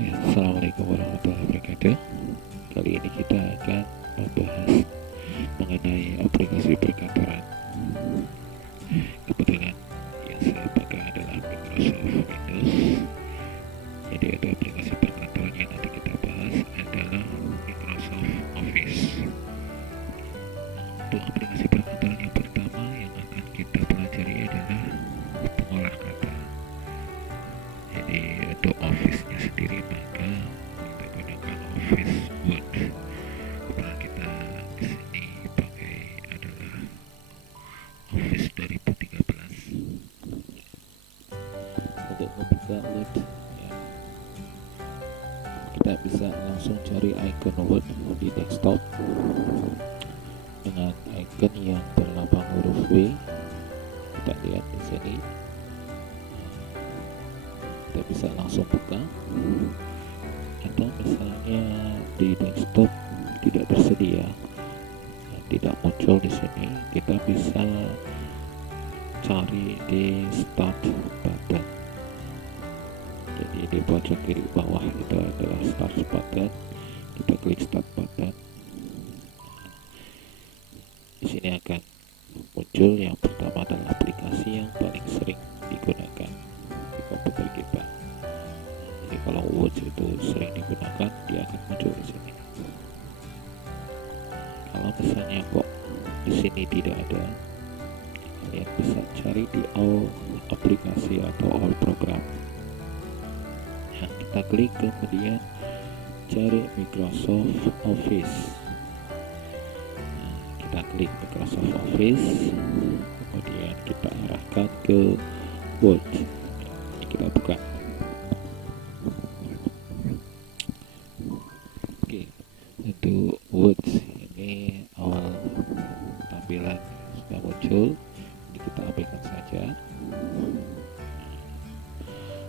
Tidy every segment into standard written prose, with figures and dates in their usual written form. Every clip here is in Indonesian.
Ya, Assalamualaikum warahmatullahi wabarakatuh. Kali ini kita akan membahas mengenai aplikasi perkantoran. Kebetulan yang saya pakai adalah Microsoft Windows. Jadi ada aplikasi perkantoran yang nanti kita bahas adalah Microsoft Office. Untuk aplikasi perkantoran yang pertama yang akan kita pelajari adalah pengolah kata. Jadi untuk Office-nya sendiri maka kita gunakan Office Word. Kemudian kita di sini pakai adalah Office 2013. Untuk membuka Word ya, kita bisa langsung cari icon Word di desktop dengan icon yang berlambang huruf W. Kita lihat di sini. Kita bisa langsung buka, atau misalnya di desktop tidak tersedia, tidak muncul di sini, kita bisa cari di Start button. Jadi di pojok kiri bawah itu adalah Start button. Kita klik Start button. Di sini akan muncul yang pertama adalah aplikasi yang paling sering digunakan di komputer kita. Jadi kalau Word itu sering digunakan, dia akan muncul di sini. Kalau misalnya kok di sini tidak ada, kalian bisa cari di all aplikasi atau all program. Yang kita klik kemudian cari Microsoft Office. Nah, kita klik Microsoft Office, kemudian kita arahkan ke Word. Ini kita buka. Oke, untuk Word ini awal tampilan sudah muncul. Ini kita abaikan saja.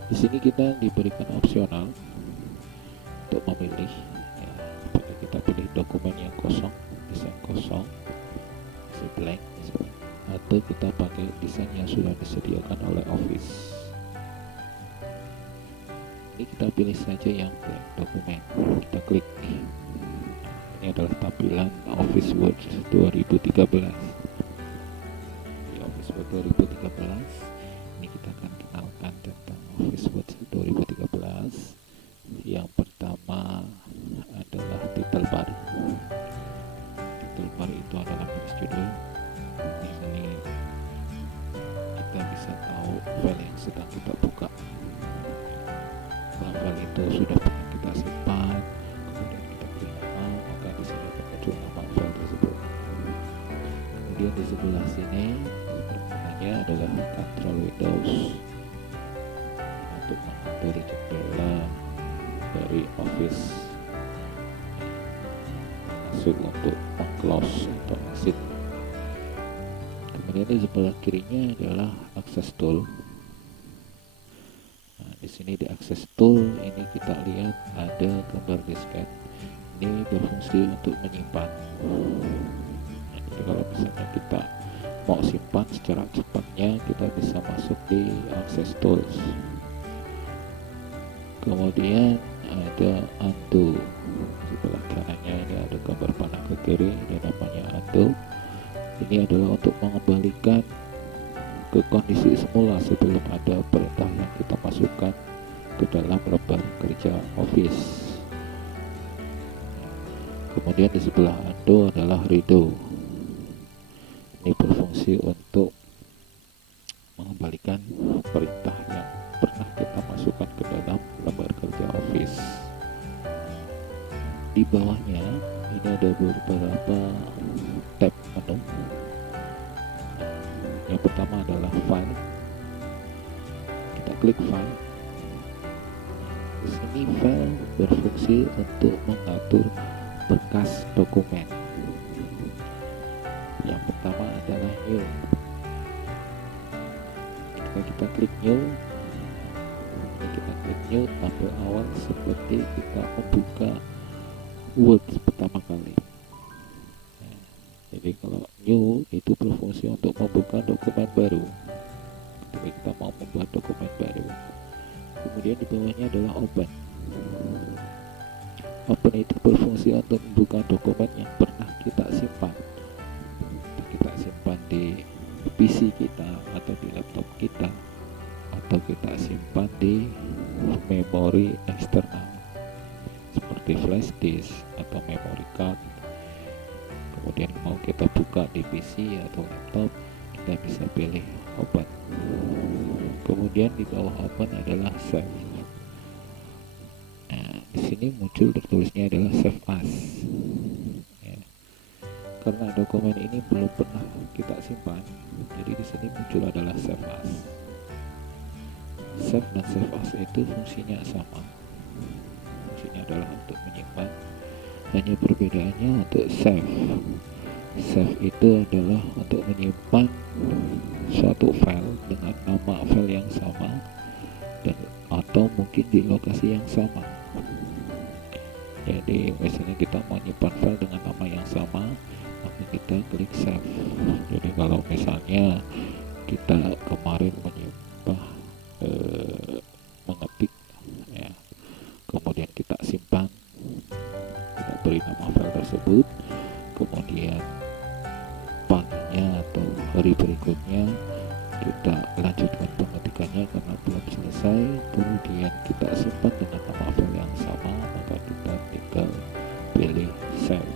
Di sini kita diberikan opsional untuk memilih ya, apakah kita pilih dokumen yang kosong, desain kosong, isi blank, atau kita pakai desain yang sudah disediakan oleh Office. Ini kita pilih saja yang blank dokumen, kita klik. Ini adalah tampilan Office Word 2013. Di Office Word 2013 ini kita akan kenalkan tentang Office Word 2013. Yang pertama adalah title bar. Title bar itu adalah baris judul. Di sini kita bisa tahu file yang sedang kita buka. Kalau file itu sudah pernah kita simpan, kemudian kita klik nama, maka di sini akan muncul nama file tersebut. Kemudian di sebelah sini perbedaannya adalah Control Windows untuk mengatur jendela dari Office, masuk untuk meng-close atau exit. Kemudian di sebelah kirinya adalah Access Tool. Nah, di sini di Access Tool ini kita lihat ada gambar disket. Ini berfungsi untuk menyimpan. Nah, jadi kalau misalnya kita mau simpan secara cepatnya, kita bisa masuk di Access Tools. Kemudian ada Undo. Sebelah kanannya ini ada gambar panah ke kiri, ini namanya Undo. Ini adalah untuk mengembalikan ke kondisi semula sebelum ada perintah yang kita masukkan ke dalam lembar kerja Office. Kemudian di sebelah Undo adalah Redo. Ini berfungsi untuk mengembalikan perintah yang pernah kita masukkan ke dalam lembar kerja Office. Di bawahnya ini ada beberapa tab menu. Yang pertama adalah File. Kita klik File. Di sini File berfungsi untuk mengatur berkas dokumen. Yang pertama adalah New. Ketika kita klik New, tampil awal seperti kita membuka Word pertama kali. Nah, jadi kalau New itu berfungsi untuk membuka dokumen baru. Ketika kita mau membuat dokumen baru. Kemudian di bawahnya adalah Open. Open itu berfungsi untuk membuka dokumen yang pernah kita simpan. Kita simpan di PC kita atau di laptop kita, atau kita simpan di memori eksternal seperti flash disk atau memory card. Kemudian mau kita buka di PC atau laptop, kita bisa pilih open. Kemudian di bawah open adalah save. Nah, di sini muncul tertulisnya adalah save as. Ya. Karena dokumen ini belum pernah kita simpan, jadi di sini muncul adalah save as. Save dan save as itu fungsinya sama. Fungsinya adalah untuk menyimpan. Hanya perbedaannya untuk save. Save itu adalah untuk menyimpan suatu file dengan nama file yang sama dan atau mungkin di lokasi yang sama. Jadi misalnya kita mau menyimpan file dengan nama yang sama, maka kita klik save. Jadi kalau misalnya kita kemarin mengetik ya, kemudian kita simpan, kita beri nama file tersebut, kemudian paginya atau hari berikutnya kita lanjutkan pengetikannya karena belum selesai, kemudian kita simpan dengan nama file yang sama, maka kita tinggal pilih save.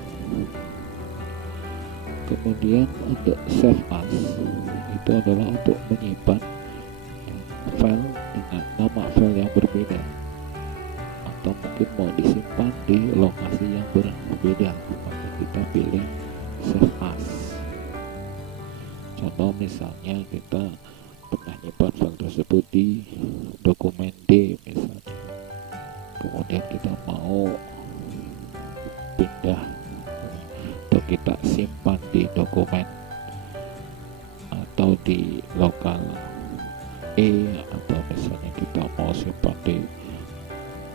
Kemudian untuk save as itu adalah untuk menyimpan file dengan nama file yang berbeda, atau mungkin mau disimpan di lokasi yang berbeda, maka kita pilih save as. Contoh misalnya kita pernah nyimpan file tersebut di dokumen D misalnya, kemudian kita mau pindah atau kita simpan di dokumen atau di lokal E, atau misalnya kita mau simpan di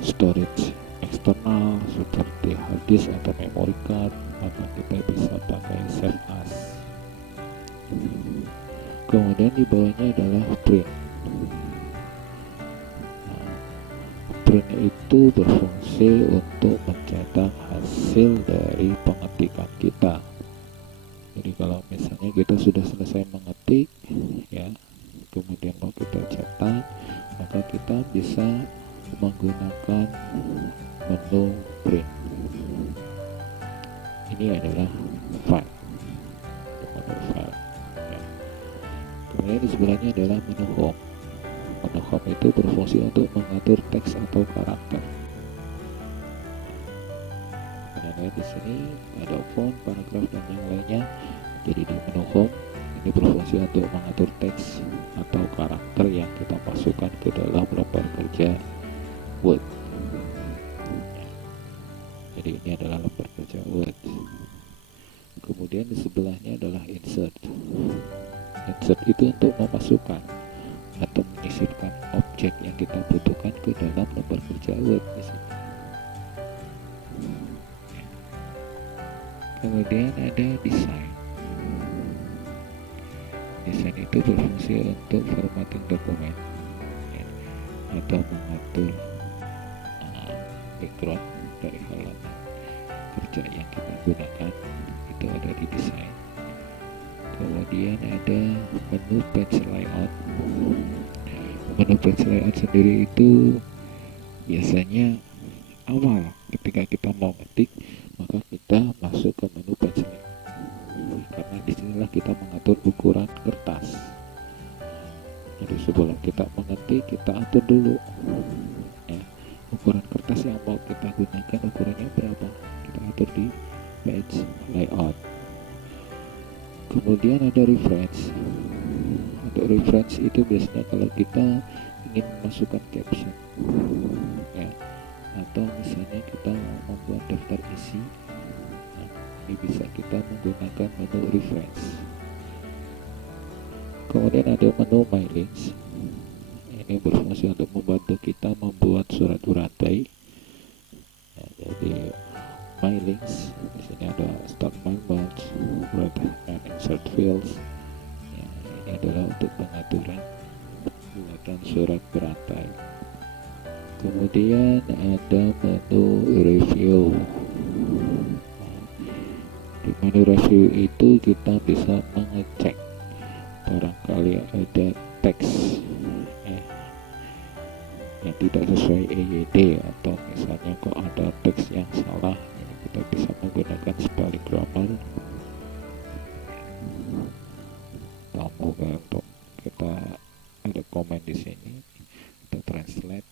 storage eksternal seperti hard disk atau memory card, maka kita bisa pakai save as. Kemudian di bawahnya adalah print. Nah, print itu berfungsi untuk mencetak hasil dari pengetikan kita. Jadi kalau misalnya kita sudah selesai mengetik ya, kemudian mau kita cetak, maka kita bisa menggunakan menu print. Ini adalah file, menu file ya. Kemudian di sebelahnya adalah menu home. Menu home itu berfungsi untuk mengatur teks atau karakter. Karena di sini ada font, paragraf dan yang lainnya. Jadi di menu home ini berfungsi untuk mengatur teks atau karakter yang kita masukkan ke dalam lembar kerja Word. Jadi ini adalah lembar kerja Word. Kemudian di sebelahnya adalah insert. Insert itu untuk memasukkan atau menyisipkan objek yang kita butuhkan ke dalam lembar kerja Word di sini. Kemudian ada design. Desain itu berfungsi untuk formatting dokumen ya, atau mengatur background dari halaman kerja yang kita gunakan, itu ada di desain. Kemudian ada menu page layout. Menu page layout sendiri itu biasanya awal ketika kita mau ngetik, maka kita masuk ke menu page layout, karena disinilah kita mengatur ukuran kertas. Jadi sebelum kita mengetik, kita atur dulu ya, ukuran kertas yang mau kita gunakan ukurannya berapa, kita atur di page layout. Kemudian ada reference. Untuk reference itu biasanya kalau kita ingin memasukkan caption ya, atau misalnya kita membuat daftar isi, nah, ini bisa kita menggunakan menu reference. Kemudian ada menu my links. Ini berfungsi untuk membantu kita membuat surat urantai ya, jadi my links di sini ada start my merge, write and insert fields ya, ini adalah untuk pengaturan buatan surat berantai. Kemudian ada menu review. Di menu review itu kita bisa mengecek barangkali ada teks yang tidak sesuai EYD, atau misalnya kok ada teks yang salah, kita bisa menggunakan spelling grammar. Untuk kita ada komen di sini, kita translate,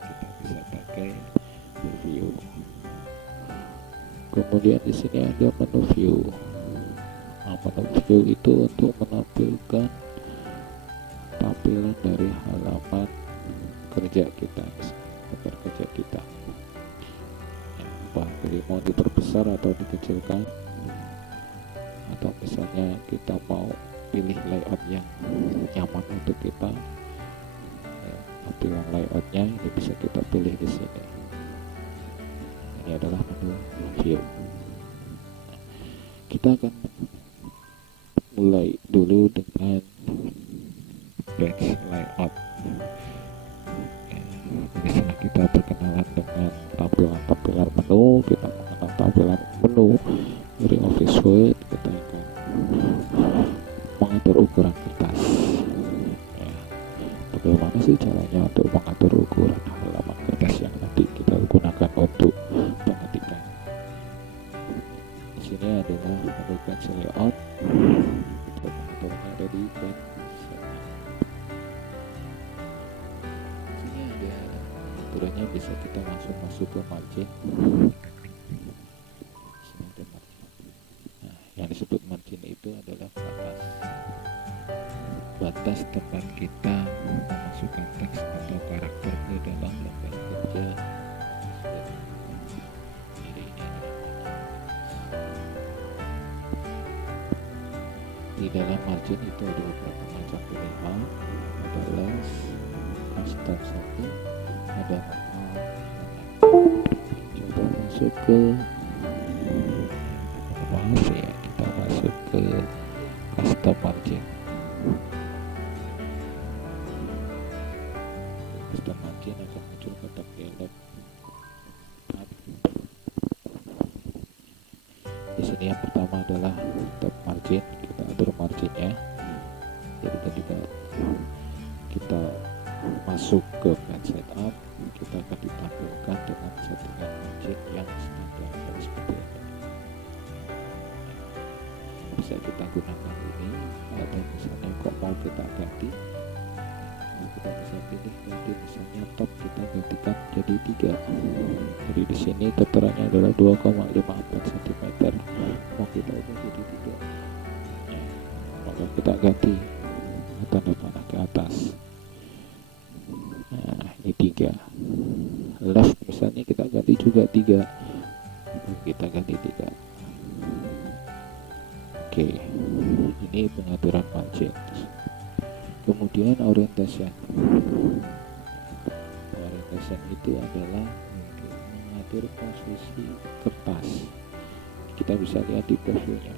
kita bisa pakai review. Kemudian di sini ada menu view. Nah, menu view itu untuk menampilkan tampilan dari halaman kerja kita, paper kerja kita. Pilih mau diperbesar atau dikecilkan, atau misalnya kita mau pilih layout yang nyaman untuk kita, tampilan layoutnya ini bisa kita pilih di sini. Ini adalah menu view. Kita akan mulai dulu dengan page layout. Misalnya kita berkenalan dengan tampilan menu, kita mengenal tampilan menu dari Office Word, kita akan mengatur ukuran kertas. Bagaimana sih caranya untuk mengatur ukuran halaman kertas yang nanti kita gunakan untuk pengetikan? Di sini adalah menu page layout. Untuk mengaturnya ada di page. Aturannya bisa kita langsung masuk ke margin. Nah, yang disebut margin itu adalah batas tempat kita memasukkan teks atau karakter ke dalam lembar kerja. Jadi ini di dalam margin itu ada beberapa macam pilihan, ada less, custom setting, ada coba masuk ke kita masuk ke custom margin. Custom margin akan muncul kotak dialog. Di sini yang pertama adalah tab margin, kita atur marginnya. Jadi ketika kita masuk ke page setup, kita akan ditampilkan dengan settingan margin yang standar seperti ini. Bisa kita gunakan ini, atau misalnya kok mau kita ganti, kita bisa pilih ganti, misalnya top kita gantikan jadi 3. Jadi di sini terteranya adalah 2,54 cm, mau kita ubah jadi 3, maka kita ganti tanda panah ke atas. Nah, ini 3. Left misalnya kita ganti juga 3, kita ganti 3. Oke, ini pengaturan margin. Kemudian orientation. Orientation itu adalah untuk mengatur posisi kertas. Kita bisa lihat di previewnya.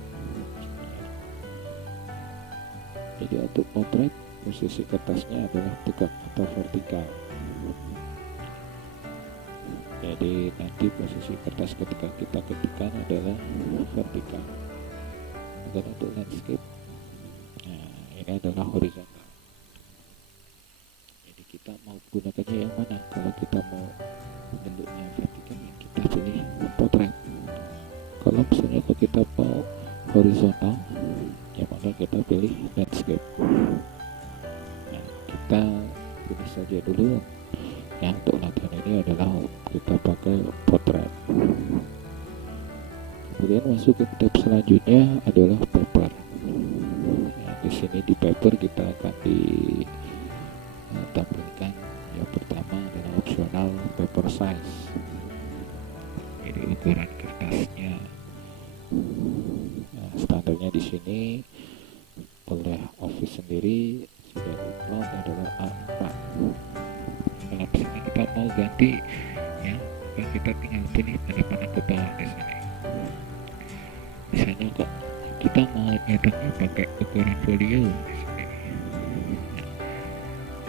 Jadi untuk potret, posisi kertasnya adalah tegak atau vertikal. Jadi nanti posisi kertas ketika kita ketikkan adalah vertikal. Dan untuk landscape, nah ini adalah horizontal. Jadi kita mau gunakannya yang mana? Kalau kita mau bentuknya vertikal, ya kita pilih potret. Kalau misalnya kalau kita mau horizontal, ya maka kita pilih landscape. Nah, kita pilih saja dulu. Yang untuk latihan ini adalah kita pakai potret. Kemudian masuk ke tab selanjutnya adalah paper. Nah, di sini di paper kita akan ditampilkan yang pertama adalah opsional paper size. Jadi ukuran kertasnya. Nah, standarnya di sini oleh Office sendiri sudah default adalah A4. Kalau misalnya kita mau ganti, ya kita tinggal pilih tanda panah ke bawah di sini. Misalnya kok kita mau nyetaknya pakai ukuran folio di sini.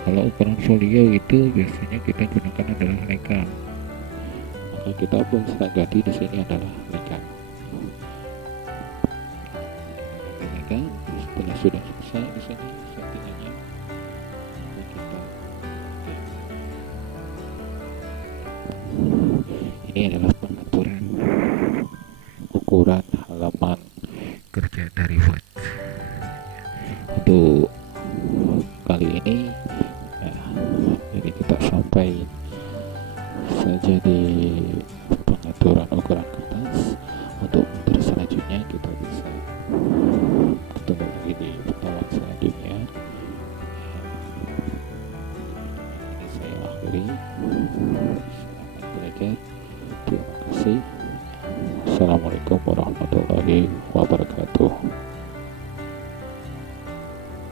Kalau ukuran folio itu biasanya kita gunakan adalah lekang, maka kita bisa ganti di sini adalah lekang. Lekang setelah sudah selesai di sini settingannya, kita ini adalah pengaturan ukuran halaman kerja dari Word. Untuk kali ini ya, jadi kita sampai saja di pengaturan ukuran kertas. Untuk materi selanjutnya kita bisa ketemu lagi di pertemuan selanjutnya. Ini saya akhiri. Selamat belajar. Terima kasih. Assalamualaikum warahmatullahi wabarakatuh.